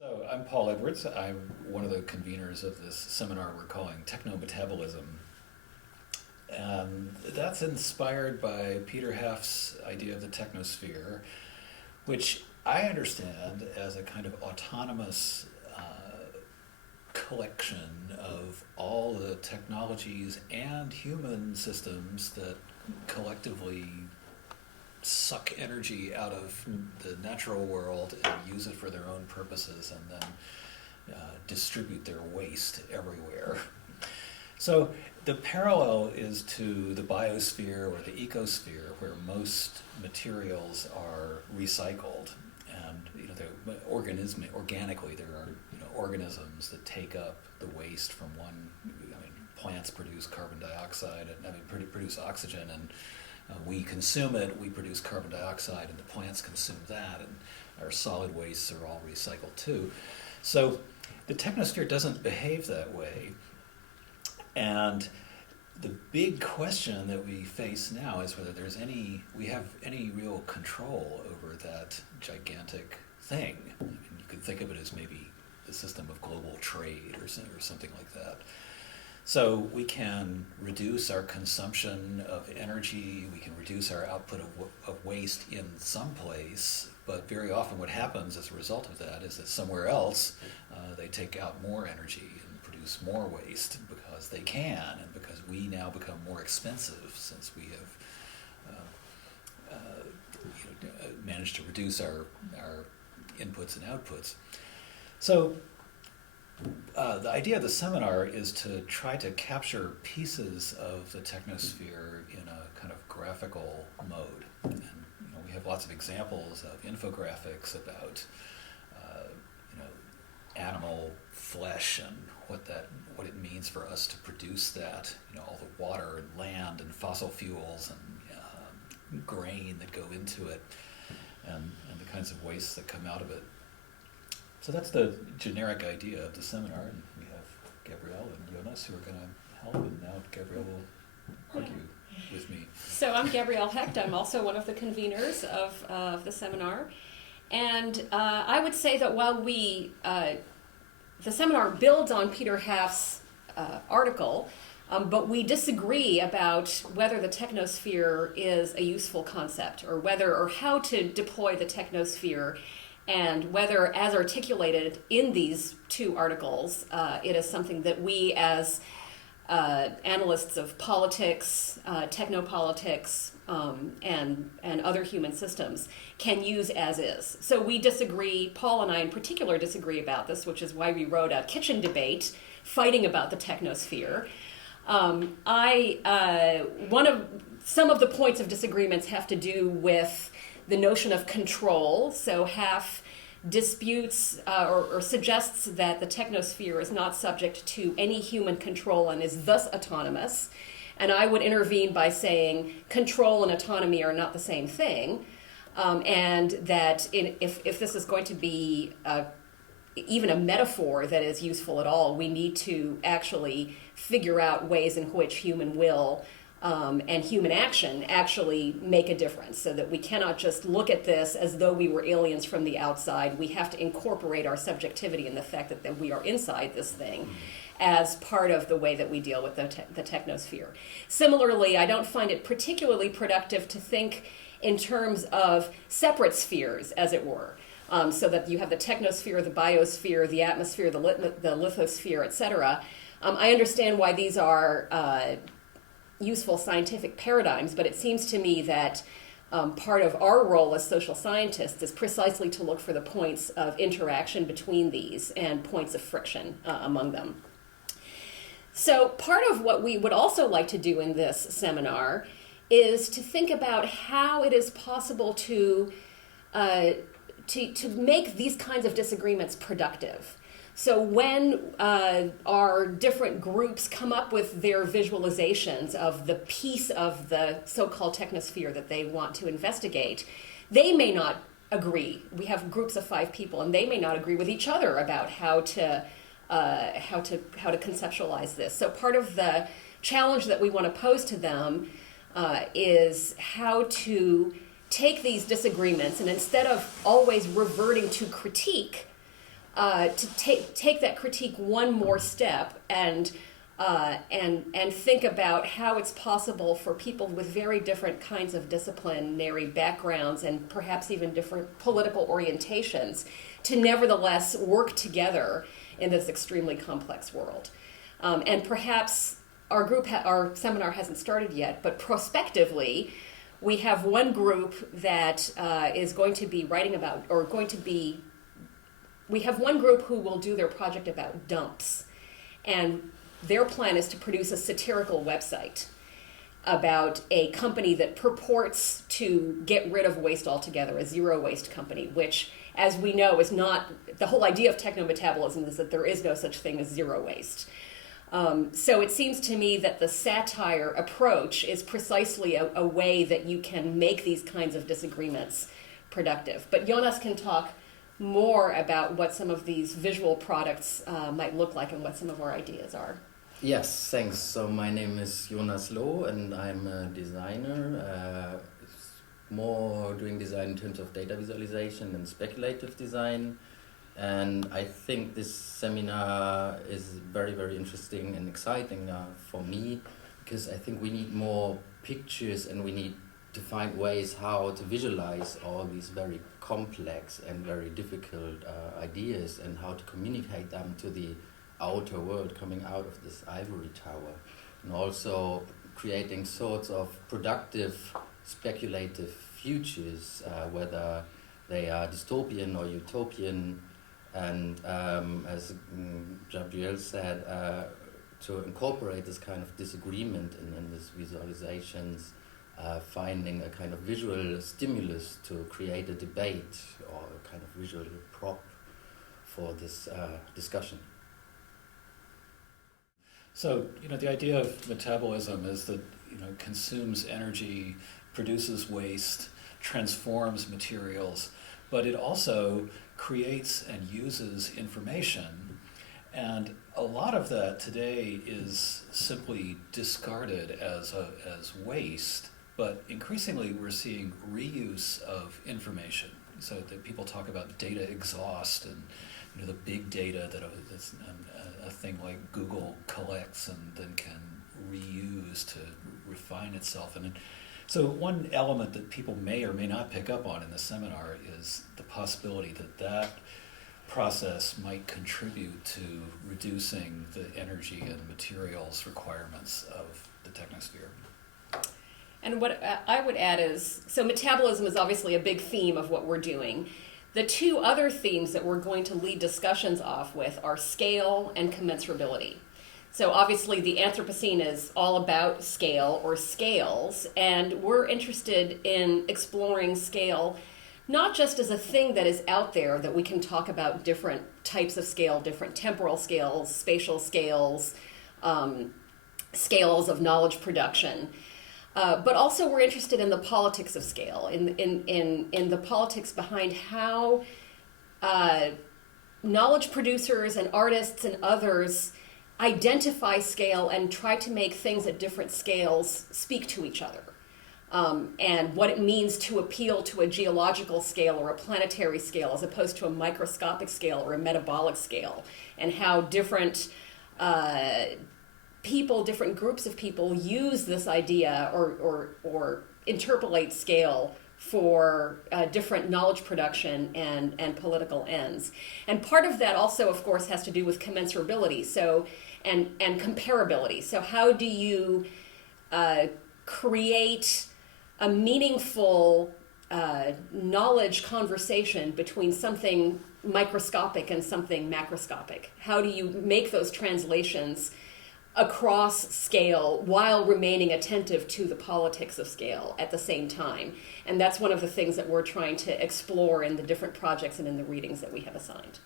So I'm Paul Edwards. I'm one of the conveners of this seminar we're calling Techno Metabolism. And that's inspired by Peter Hecht's idea of the technosphere, which I understand as a kind of autonomous collection of all the technologies and human systems that collectively suck energy out of the natural world and use it for their own purposes and then distribute their waste everywhere. So the parallel is to the biosphere or the ecosphere, where most materials are recycled, and organically there are organisms that take up the waste from one. Plants produce carbon dioxide and produce oxygen, and we consume it. We produce carbon dioxide, and the plants consume that, and our solid wastes are all recycled too. So the technosphere doesn't behave that way. And the big question that we face now is whether we have any real control over that gigantic thing. You could think of it as maybe the system of global trade or something like that. So we can reduce our consumption of energy, we can reduce our output of waste in some place, but very often what happens as a result of that is that somewhere else they take out more energy and produce more waste because they can, and because we now become more expensive since we have managed to reduce our inputs and outputs. So the idea of the seminar is to try to capture pieces of the technosphere in a kind of graphical mode. And we have lots of examples of infographics about animal flesh and what it means for us to produce that. All the water and land and fossil fuels and grain that go into it, and the kinds of wastes that come out of it. So that's the generic idea of the seminar, and we have Gabrielle and Jonas who are going to help, and now Gabrielle will argue with me. So I'm Gabrielle Hecht. I'm also one of the conveners of the seminar, and I would say that while the seminar builds on Peter Hecht's article, but we disagree about whether the technosphere is a useful concept, or how to deploy the technosphere, and whether, as articulated in these two articles, it is something that we as analysts of politics, technopolitics, and other human systems can use as is. So we disagree, Paul and I in particular disagree about this, which is why we wrote a kitchen debate fighting about the technosphere. Some of the points of disagreements have to do with the notion of control. So Hecht disputes or suggests that the technosphere is not subject to any human control and is thus autonomous. And I would intervene by saying control and autonomy are not the same thing, and that if this is going to be even a metaphor that is useful at all, we need to actually figure out ways in which human will and human action actually make a difference, so that we cannot just look at this as though we were aliens from the outside. We have to incorporate our subjectivity and the fact that we are inside this thing as part of the way that we deal with the technosphere. Similarly, I don't find it particularly productive to think in terms of separate spheres, as it were. So that you have the technosphere, the biosphere, the atmosphere, the lithosphere, etc. I understand why these are useful scientific paradigms, but it seems to me that part of our role as social scientists is precisely to look for the points of interaction between these and points of friction among them. So part of what we would also like to do in this seminar is to think about how it is possible to make these kinds of disagreements productive. So when our different groups come up with their visualizations of the piece of the so-called technosphere that they want to investigate, they may not agree. We have groups of 5 people, and they may not agree with each other about how to conceptualize this. So part of the challenge that we want to pose to them is how to take these disagreements and, instead of always reverting to critique, to take that critique one more step and think about how it's possible for people with very different kinds of disciplinary backgrounds and perhaps even different political orientations to nevertheless work together in this extremely complex world. And perhaps our seminar hasn't started yet, but prospectively, we have one group that is going to be writing about, we have one group who will do their project about dumps. And their plan is to produce a satirical website about a company that purports to get rid of waste altogether, a zero waste company, which, as we know, is not, the whole idea of techno-metabolism is that there is no such thing as zero waste. So it seems to me that the satire approach is precisely a way that you can make these kinds of disagreements productive. But Jonas can talk more about what some of these visual products might look like and what some of our ideas are. Yes, thanks. So my name is Jonas Loh and I'm a designer, more doing design in terms of data visualization and speculative design. And I think this seminar is very, very interesting and exciting for me, because I think we need more pictures and we need to find ways how to visualize all these very complex and very difficult ideas and how to communicate them to the outer world coming out of this ivory tower. And also creating sorts of productive, speculative futures, whether they are dystopian or utopian. And as Gabrielle said, to incorporate this kind of disagreement in these visualizations, finding a kind of visual stimulus to create a debate or a kind of visual prop for this discussion. So, the idea of metabolism is that, consumes energy, produces waste, transforms materials, but it also creates and uses information. And a lot of that today is simply discarded as waste, but increasingly we're seeing reuse of information. So that people talk about data exhaust and the big data that's a thing like Google collects and then can reuse to refine itself. And so one element that people may or may not pick up on in the seminar is the possibility that process might contribute to reducing the energy and materials requirements of the technosphere. And what I would add is, so metabolism is obviously a big theme of what we're doing. The two other themes that we're going to lead discussions off with are scale and commensurability. So obviously the Anthropocene is all about scale or scales, and we're interested in exploring scale not just as a thing that is out there that we can talk about different types of scale, different temporal scales, spatial scales, scales of knowledge production. But also we're interested in the politics of scale, in the politics behind how knowledge producers and artists and others identify scale and try to make things at different scales speak to each other. And what it means to appeal to a geological scale or a planetary scale as opposed to a microscopic scale or a metabolic scale, and how different people, different groups of people use this idea or interpolate scale for different knowledge production and political ends. And part of that also, of course, has to do with commensurability and comparability. So how do you create a meaningful knowledge conversation between something microscopic and something macroscopic? How do you make those translations across scale while remaining attentive to the politics of scale at the same time? And that's one of the things that we're trying to explore in the different projects and in the readings that we have assigned.